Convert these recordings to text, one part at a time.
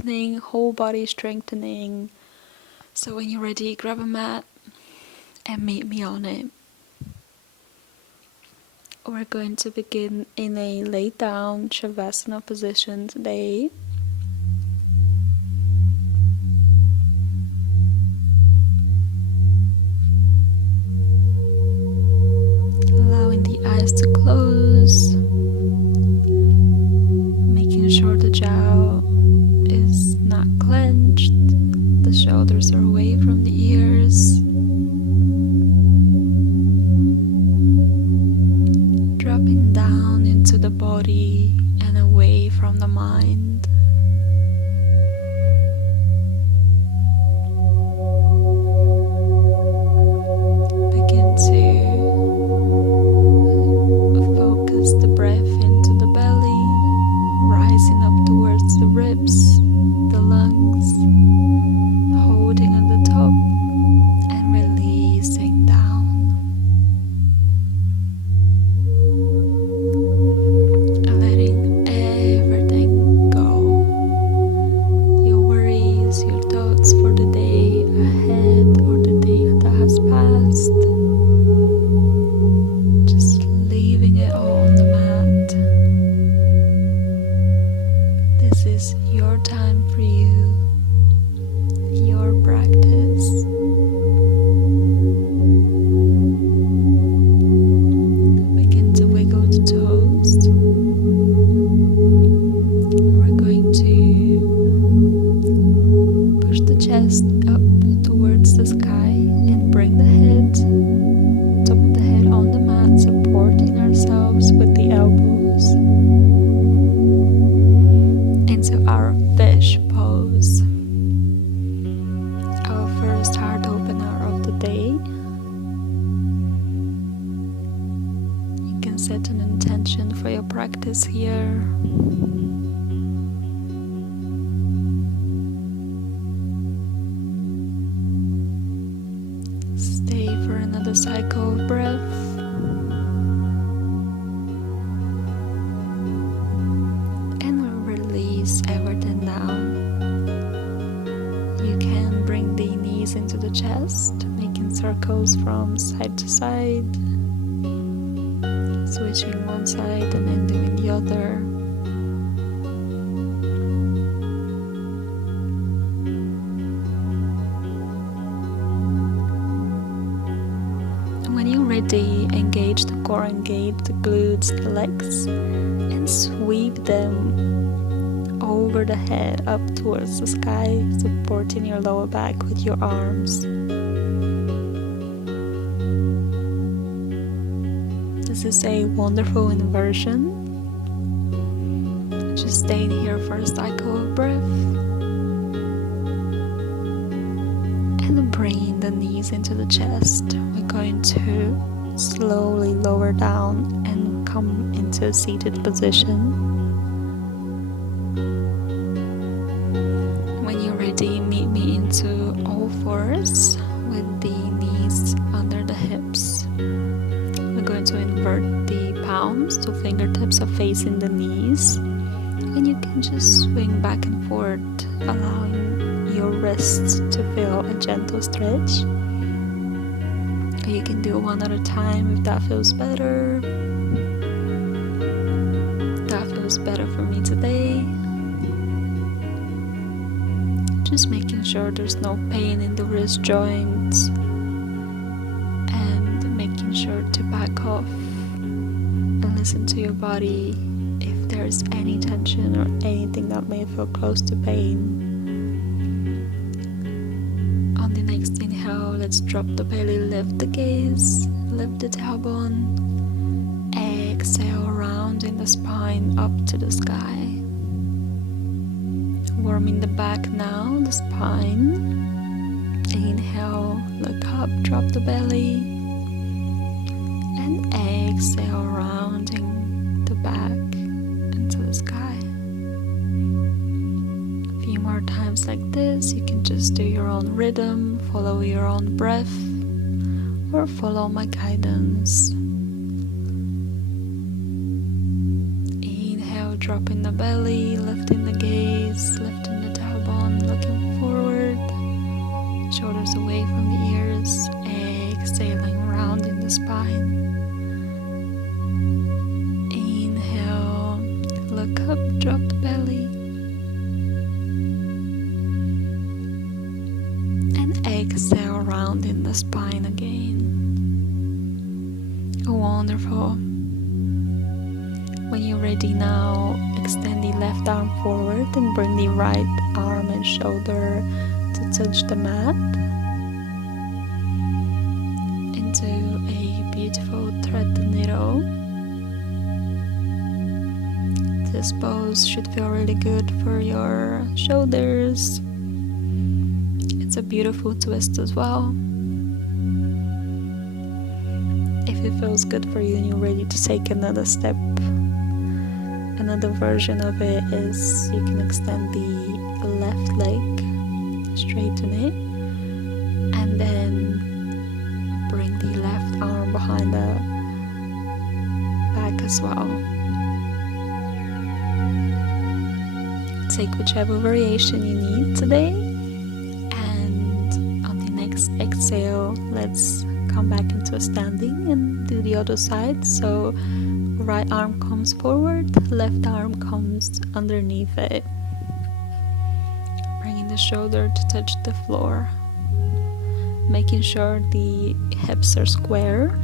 opening, whole body strengthening. So when you're ready, grab a mat and meet me on it. We're going to begin in a lay down Shavasana position today. Allowing the eyes to close, making sure the jaw is not clenched, the shoulders are away from the ears. Dropping down into the body and away from the mind. Begin to focus the breath into the belly, rising up towards the ribs, the lungs, holding on the top and releasing down. Letting everything go. Your worries, your thoughts for the day ahead or the day that has passed. Just leaving it all on the mat. This is your time for you, your practice. Begin to wiggle the toes. We're going to push the chest up towards the sky and bring the head, top of the head on the mat, supporting ourselves with the elbows into our fish pose. Our first heart opener of the day. You can set an intention for your practice here. Stay for another cycle of breath. And we'll release everything down. You can bring the knees into the chest, making circles from side to side, switching one side and then doing the other. When you're ready, engage the core, engage the glutes, the legs, and sweep them over the head up towards the sky, supporting your lower back with your arms. This is a wonderful inversion. Just staying here for a cycle of breath. And bringing the knees into the chest. We're going to slowly lower down and come into a seated position. When you're ready, meet me into all fours with the knees under the hips. We're going to invert the palms so fingertips are facing the knees. And you can just swing back and forth, allowing your wrists to feel a gentle stretch. You can do one at a time if that feels better. That feels better for me today. Just making sure there's no pain in the wrist joints and making sure to back off and listen to your body if there's any tension or anything that may feel close to pain. On the next inhale, let's drop the belly, lift the gaze, lift the tailbone. Exhale, rounding the spine up to the sky. Warming the back now, the spine. Inhale, look up, drop the belly. And exhale, rounding the back into the sky. A few more times like this. You can just do your own rhythm, follow your own breath, or follow my guidance. Inhale, dropping the belly, lifting the gaze, lifting the tailbone. down, looking forward, shoulders away from the ears, exhaling, rounding the spine. Inhale, look up, drop the belly. And exhale, rounding the spine again. Wonderful. When you're ready now, extend the left arm forward and bring the right arm and shoulder to touch the mat into a beautiful thread the needle. This pose should feel really good for your shoulders. It's a beautiful twist as well. If it feels good for you and you're ready to take another step, another version of it is you can extend the left leg, straighten it, and then bring the left arm behind the back as well. Take whichever variation you need today, and on the next exhale, let's come back into a standing and do the other side. So right arm comes forward, left arm comes underneath it, bringing the shoulder to touch the floor, making sure the hips are square.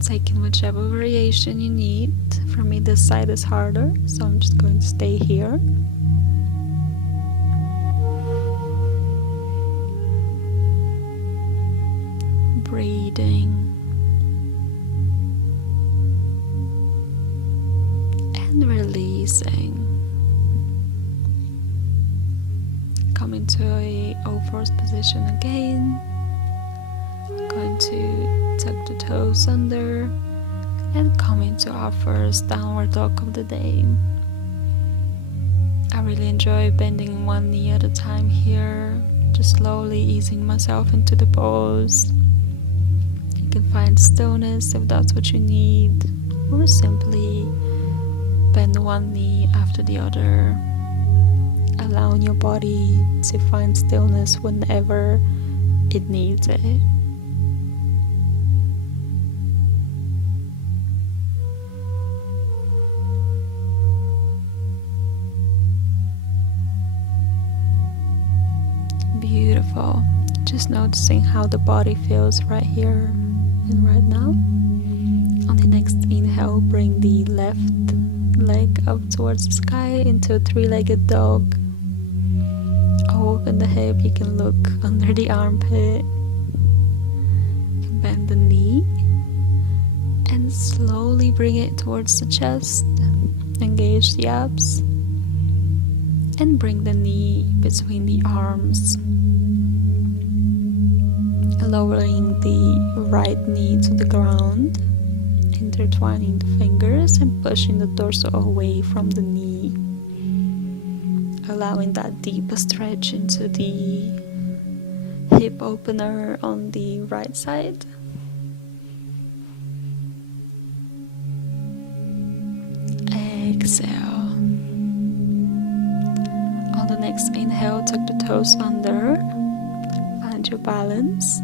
Taking whichever variation you need. For me, this side is harder, so I'm just going to stay here. Breathing and releasing. Coming to a O-force position again. Going to tuck the toes under and come into our first downward dog of the day. I really enjoy bending one knee at a time here, just slowly easing myself into the pose. You can find stillness if that's what you need, or simply bend one knee after the other, allowing your body to find stillness whenever it needs it. Beautiful. Just noticing how the body feels right here and right now. On the next inhale, bring the left leg up towards the sky into a three-legged dog. Open the hip, you can look under the armpit. You can bend the knee and slowly bring it towards the chest. Engage the abs and bring the knee between the arms, lowering the right knee to the ground, intertwining the fingers and pushing the torso away from the knee, allowing that deeper stretch into the hip opener on the right side. Exhale. On the next inhale, tuck the toes under, find your balance,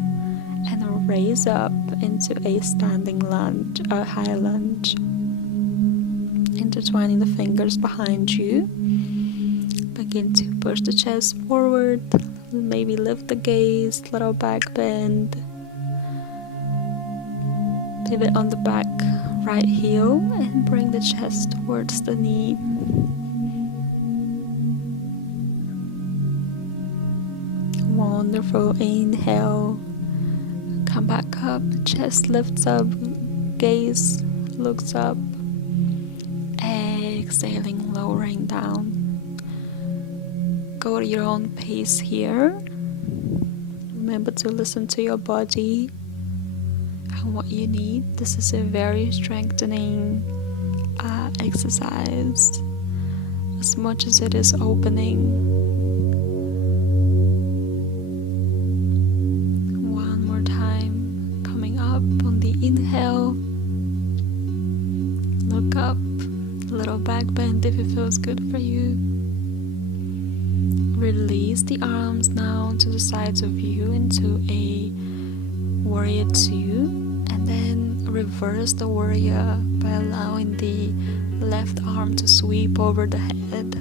and raise up into a standing lunge, a high lunge. Intertwining the fingers behind you. Begin to push the chest forward, maybe lift the gaze, little back bend. Pivot on the back right heel and bring the chest towards the knee. Wonderful. Inhale, come back up, chest lifts up, gaze looks up. Exhaling, lowering down. Go at your own pace here. Remember to listen to your body and what you need. This is a very strengthening exercise as much as it is opening. One more time, coming up on the inhale. Look up, little back bend if it feels good for you. Release the arms now to the sides of you into a warrior 2, and then reverse the warrior by allowing the left arm to sweep over the head,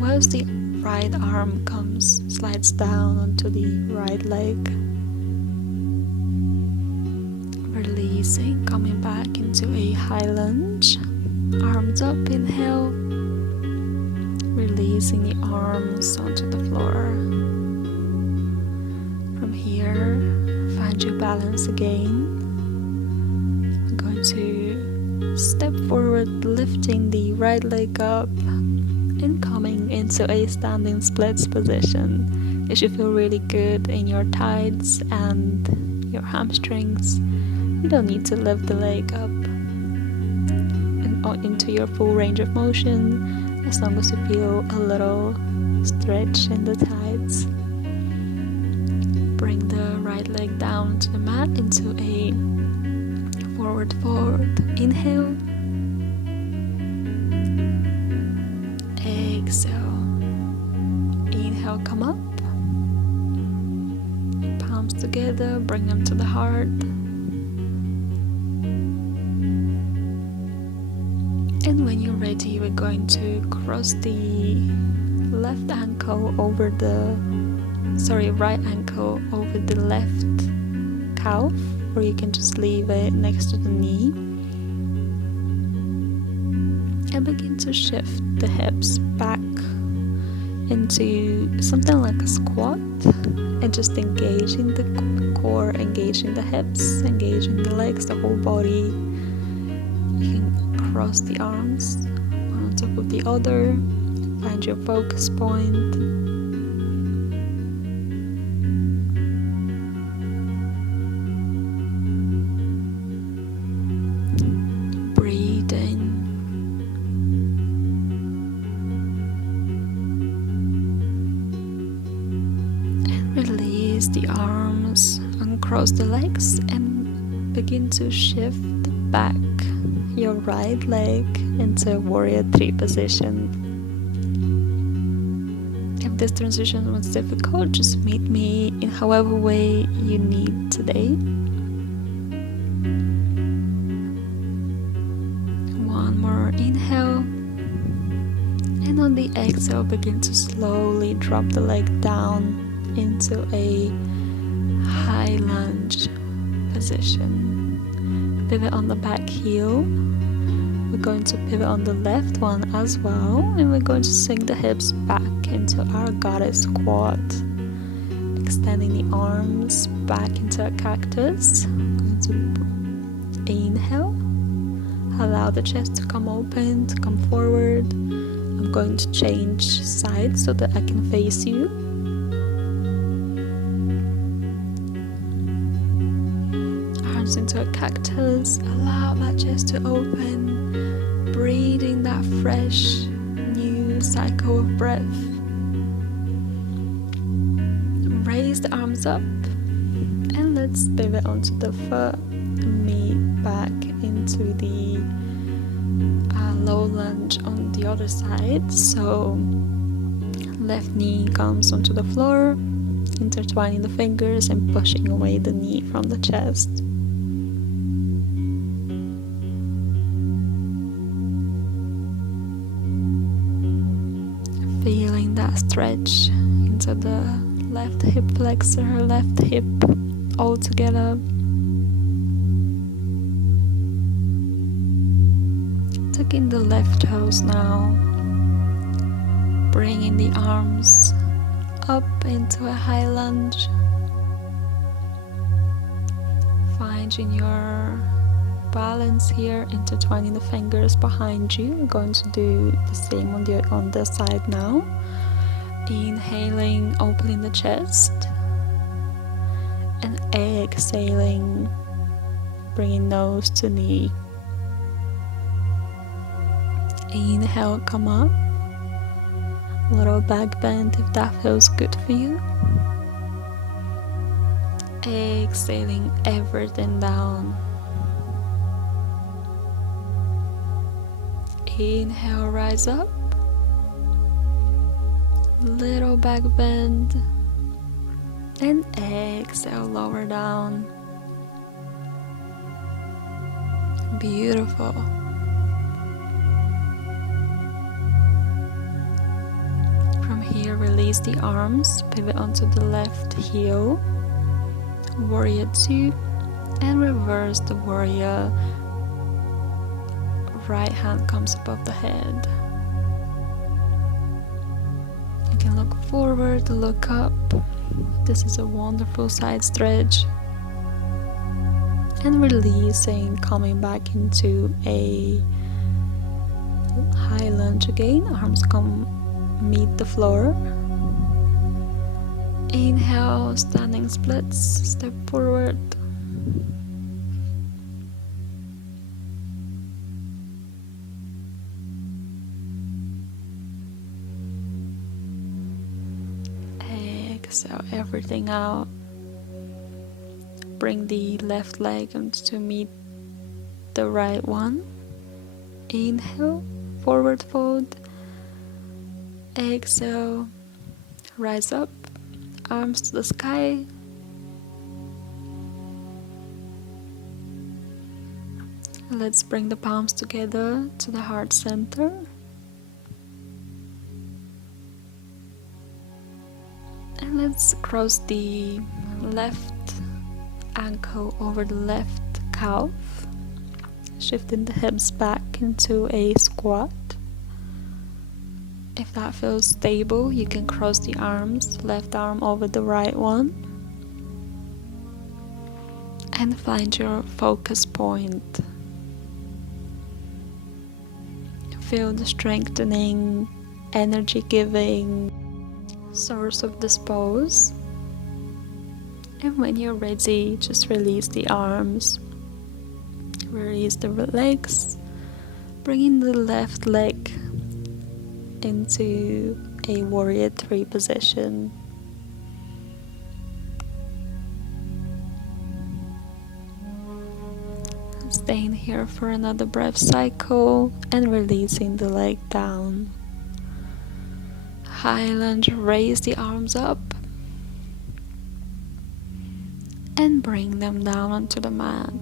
whilst the right arm slides down onto the right leg. Releasing, coming back into a high lunge. Arms up, inhale. Releasing the arms onto the floor. From here, find your balance again. I'm going to step forward, lifting the right leg up and coming into a standing splits position. You should feel really good in your thighs and your hamstrings. You don't need to lift the leg up and into your full range of motion, as long as you feel a little stretch in the thighs. Bring the right leg down to the mat into a forward fold. Inhale. Exhale. Inhale, come up. Palms together, bring them to the heart. And when you're ready, we're going to cross the right ankle over the left calf, or you can just leave it next to the knee. And begin to shift the hips back into something like a squat, and just engaging the core, engaging the hips, engaging the legs, the whole body. You can cross the arms, one on top of the other. Find your focus point. Breathe in. And release the arms, uncross the legs, and begin to shift back your right leg into warrior 3 position. If this transition was difficult, just meet me in however way you need today. One more inhale, and on the exhale, begin to slowly drop the leg down into a high lunge position. Pivot on the back heel. We're going to pivot on the left one as well, and we're going to sink the hips back into our goddess squat, extending the arms back into a cactus. I'm going to inhale, allow the chest to come open, to come forward. I'm going to change sides so that I can face you. Into a cactus, allow that chest to open, breathing that fresh new cycle of breath. Raise the arms up, and let's pivot onto the foot, knee back into the low lunge on the other side. So left knee comes onto the floor, intertwining the fingers and pushing away the knee from the chest. Feeling that stretch into the left hip flexor, left hip all together. Tucking the left toes now. Bringing the arms up into a high lunge. Finding your balance here, intertwining the fingers behind you. We're going to do the same on the side now. Inhaling, opening the chest, and exhaling, bringing nose to knee. Inhale, come up. Little back bend if that feels good for you. Exhaling everything down. Inhale, rise up. Little back bend. And exhale, lower down. Beautiful. From here, release the arms, pivot onto the left heel, warrior 2, and reverse the warrior. Right hand comes above the head. You can look forward, look up. This is a wonderful side stretch. And releasing, coming back into a high lunge again. Arms come meet the floor. Inhale, standing splits, step forward. Exhale everything out. Bring the left leg to meet the right one. Inhale, forward fold. Exhale, rise up, arms to the sky. Let's bring the palms together to the heart center. And let's cross the left ankle over the left calf, shifting the hips back into a squat. If that feels stable, you can cross the arms, left arm over the right one, and find your focus point. Feel the strengthening, energy giving source of this pose. And when you're ready, just release the arms, release the legs, bringing the left leg into a warrior 3 position. Staying here for another breath cycle and releasing the leg down. High lunge, raise the arms up and bring them down onto the mat.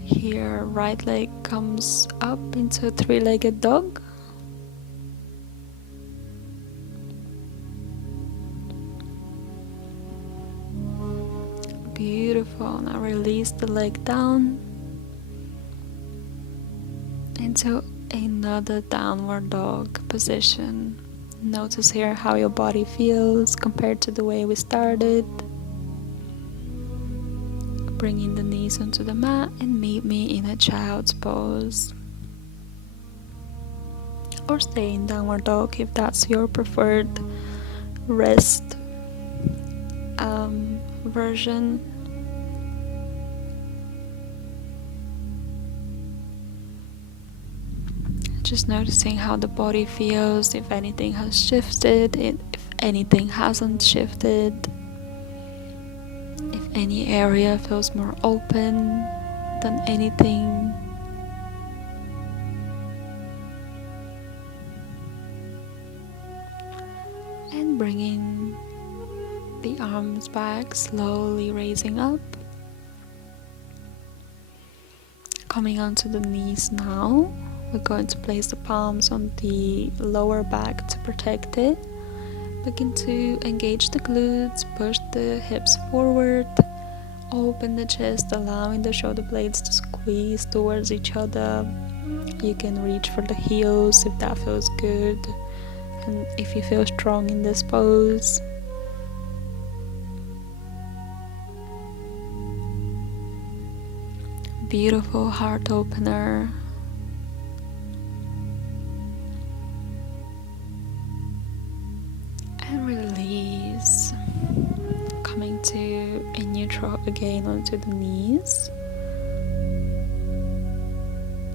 Here, right leg comes up into a 3-legged dog. Beautiful. Now release the leg down into another downward dog position. Notice here how your body feels compared to the way we started. Bringing the knees onto the mat and meet me in a child's pose. Or stay in downward dog if that's your preferred rest version. Just noticing how the body feels, if anything has shifted, if anything hasn't shifted, if any area feels more open than anything. And bringing the arms back, slowly raising up. Coming onto the knees now. We're going to place the palms on the lower back to protect it. Begin to engage the glutes, push the hips forward, open the chest, allowing the shoulder blades to squeeze towards each other. You can reach for the heels if that feels good, and if you feel strong in this pose. Beautiful heart opener. And release. Coming to a neutral again onto the knees.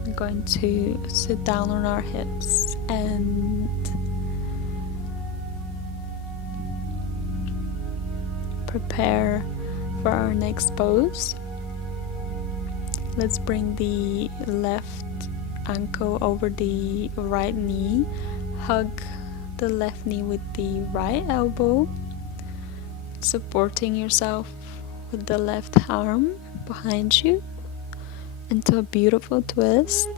We're going to sit down on our hips and prepare for our next pose. Let's bring the left ankle over the right knee. Hug the left knee with the right elbow, supporting yourself with the left arm behind you into a beautiful twist.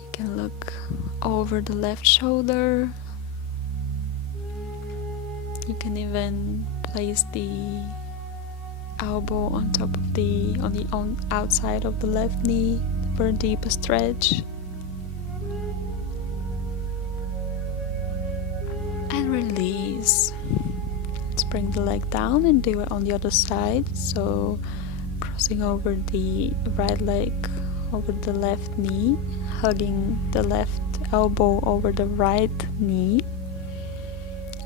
You can look over the left shoulder. You can even place the elbow on top of the outside of the left knee for a deeper stretch. And release. Let's bring the leg down and do it on the other side. So crossing over the right leg over the left knee, hugging the left elbow over the right knee,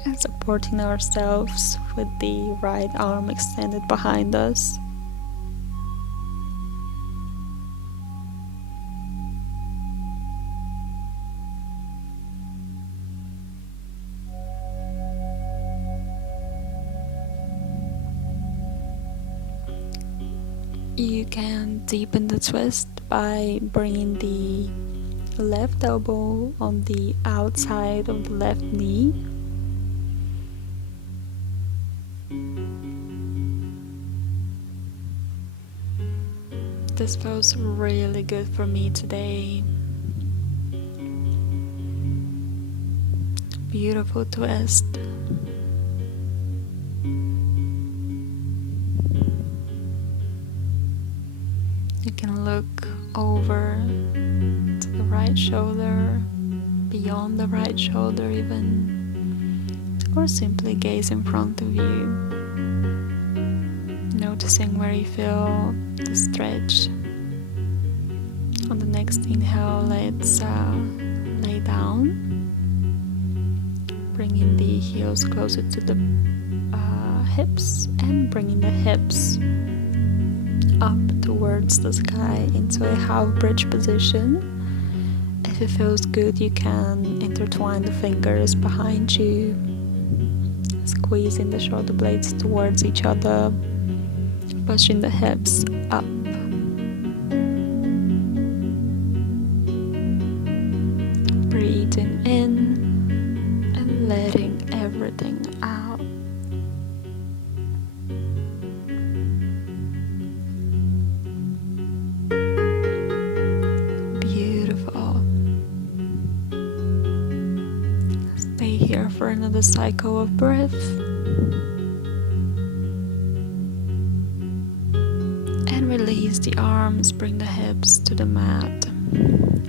and supporting ourselves with the right arm extended behind us. You can deepen the twist by bringing the left elbow on the outside of the left knee. This feels really good for me today. Beautiful twist. You can look over to the right shoulder, beyond the right shoulder even, or simply gaze in front of you, noticing where you feel the stretch. On the next inhale, let's lay down, bringing the heels closer to the hips and bringing the hips up towards the sky into a half bridge position. If it feels good, you can intertwine the fingers behind you, squeezing the shoulder blades towards each other, pushing the hips up. Breathing in and letting everything out. Here for another cycle of breath, and release the arms, bring the hips to the mat.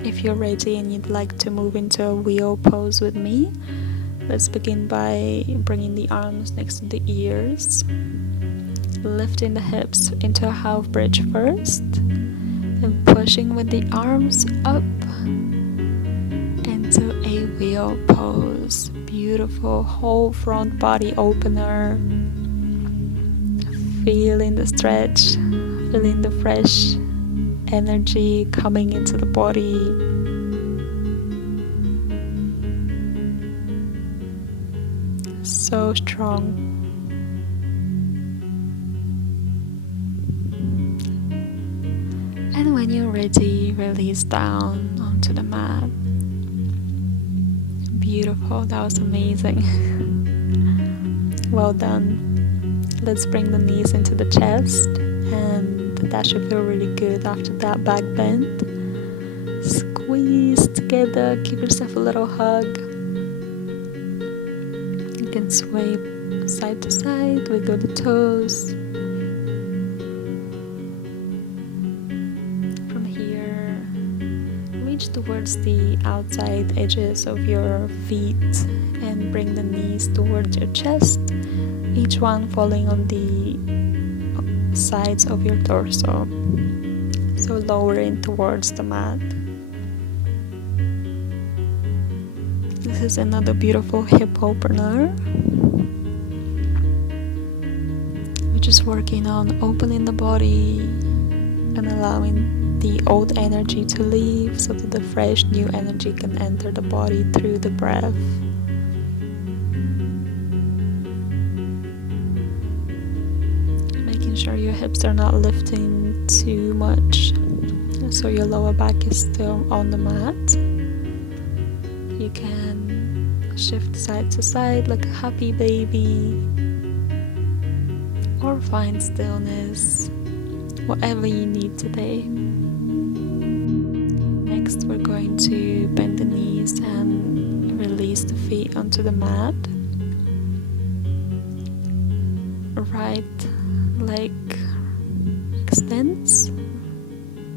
If you're ready and you'd like to move into a wheel pose with me, let's begin by bringing the arms next to the ears, lifting the hips into a half bridge first, then pushing with the arms up into a wheel pose. Beautiful whole front body opener. Feeling the stretch, feeling the fresh energy coming into the body. So strong. And when you're ready, release down onto the mat. Beautiful, that was amazing. Well done. Let's bring the knees into the chest, and that should feel really good after that back bend. Squeeze together, give yourself a little hug. You can sway side to side, wiggle the toes. From here, reach towards the outside edges of your feet and bring the knees towards your chest, each one falling on the sides of your torso. So lowering towards the mat. This is another beautiful hip opener. We're just working on opening the body and allowing the old energy to leave so that the fresh new energy can enter the body through the breath. Making sure your hips are not lifting too much, so your lower back is still on the mat. You can shift side to side like a happy baby, or find stillness, whatever you need today. Next, we're going to bend the knees and release the feet onto the mat. Right leg extends,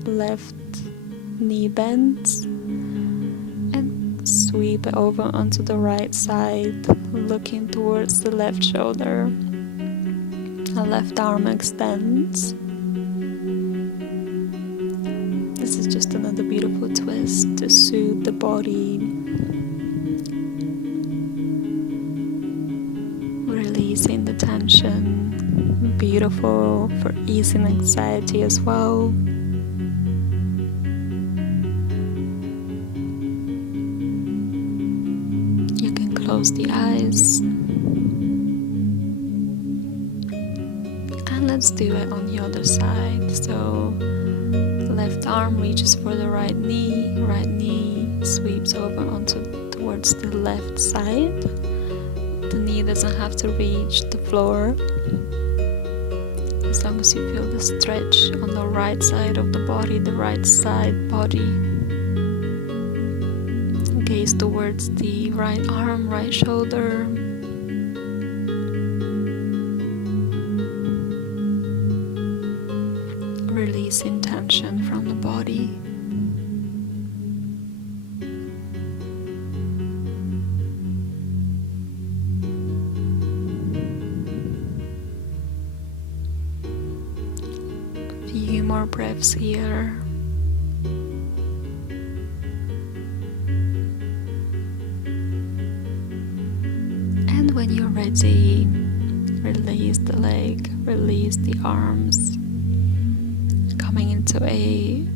left knee bends, and sweep it over onto the right side, looking towards the left shoulder. The left arm extends. This is just another beautiful twist to soothe the body, releasing the tension. Beautiful for easing anxiety as well. You can close the eyes. And let's do it on the other side. So left arm reaches for the right knee sweeps over towards the left side. The knee doesn't have to reach the floor, as long as you feel the stretch on the right side of the body, the right side body. Gaze towards the right arm, right shoulder. Releasing tension from the body. Few more breaths here. And when you're ready, release the leg, release the arms. Coming into a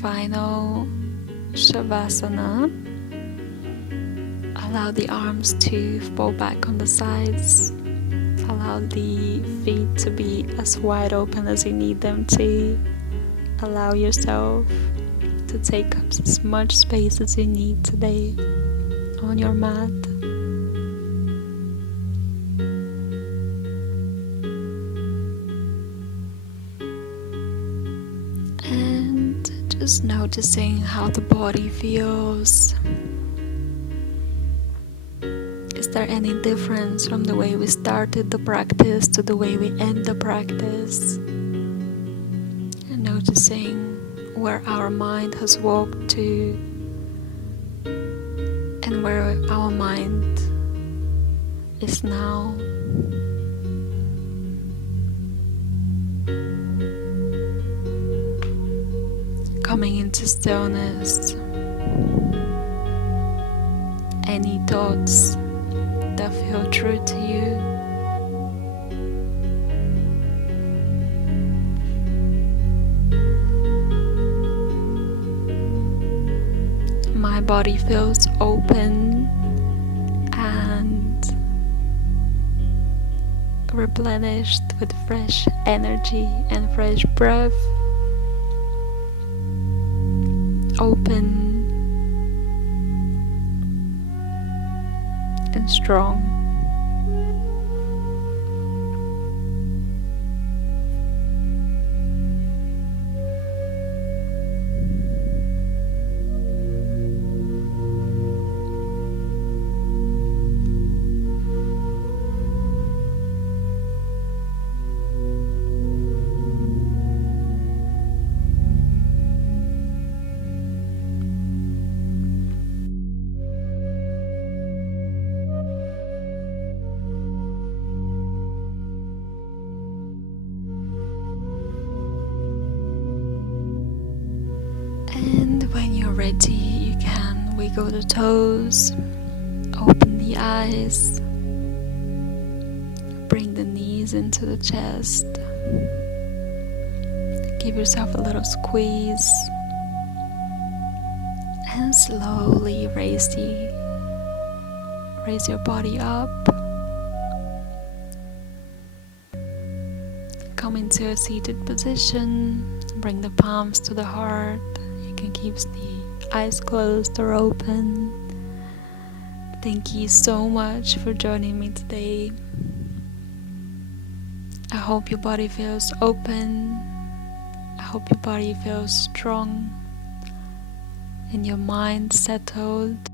final Shavasana. Allow the arms to fall back on the sides. Allow the feet to be as wide open as you need them to. Allow yourself to take up as much space as you need today on your mat. And just noticing how the body feels. Is there any difference from the way we started the practice to the way we end the practice? And noticing where our mind has walked to and where our mind is now. Coming into stillness. Any thoughts that feel true to you. My body feels open and replenished with fresh energy and fresh breath. Open and strong. And when you're ready, you can wiggle the toes, open the eyes, bring the knees into the chest, give yourself a little squeeze, and slowly raise your body up. come into a seated position. Bring the palms to the heart. You can keep the eyes closed or open. Thank you so much for joining me today. I hope your body feels open. I hope your body feels strong and your mind settled.